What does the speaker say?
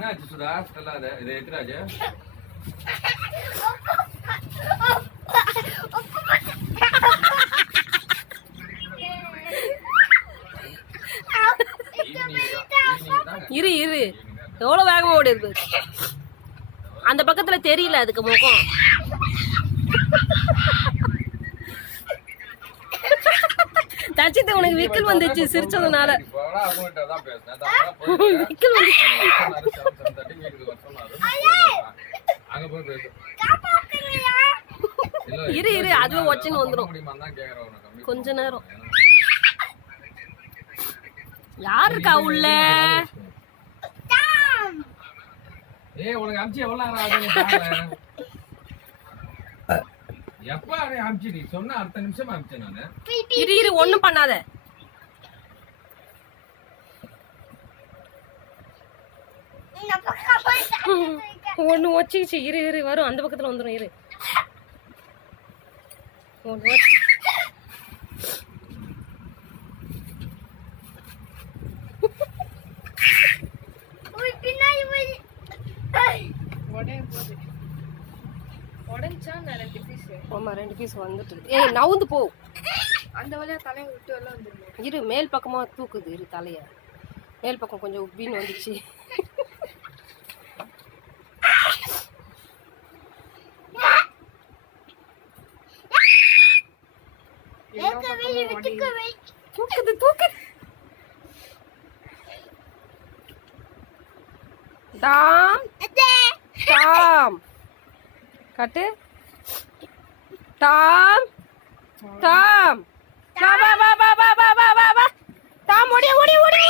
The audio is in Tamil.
என்னாச்சு சுதா சொல்லாத இது எத்ராஜ் இரு இரு எவ்வளவு வேகமா ஓடி இருக்கு அந்த பக்கத்துல தெரியல அதுக்கு முகம் தச்சித்து உனக்கு விக்கல் வந்துச்சு சிரிச்சதுனால விக்கல் இரு இரு அதுவே ஒச்சன்னு வந்துடும் கொஞ்ச நேரம் யாரு இருக்கா உள்ள உனக்கு அமிச்சு எவ்வளவு நேரம் ஆகுது எப்ப அமிச்சு நீ சொன்ன அடுத்த நிமிஷம் அமிச்சேன் நானு இரு இரு ஒண்ணும் பண்ணாத ஒண்ணு ஒச்சிச்சு இரு இரு வரும் அந்த பக்கத்துல வந்துடும் இரு ஒண்ணு ஆமா 2 பீஸ் வந்துட்டு ஏய் நவுந்து போ அந்த வழியா தலையை விட்டு எல்லாம் வந்துருங்க இரு மேல் பக்கமா தூக்குது இரு தலைய மேல் பக்கம் கொஞ்சம் உப்பின்னு வந்துச்சு தூக்குது தூக்குது டாம் டாம் கட்டு டாம் டாம் வா வா வா வா வா வா வா வா டாம் ஓடி ஓடி ஓடி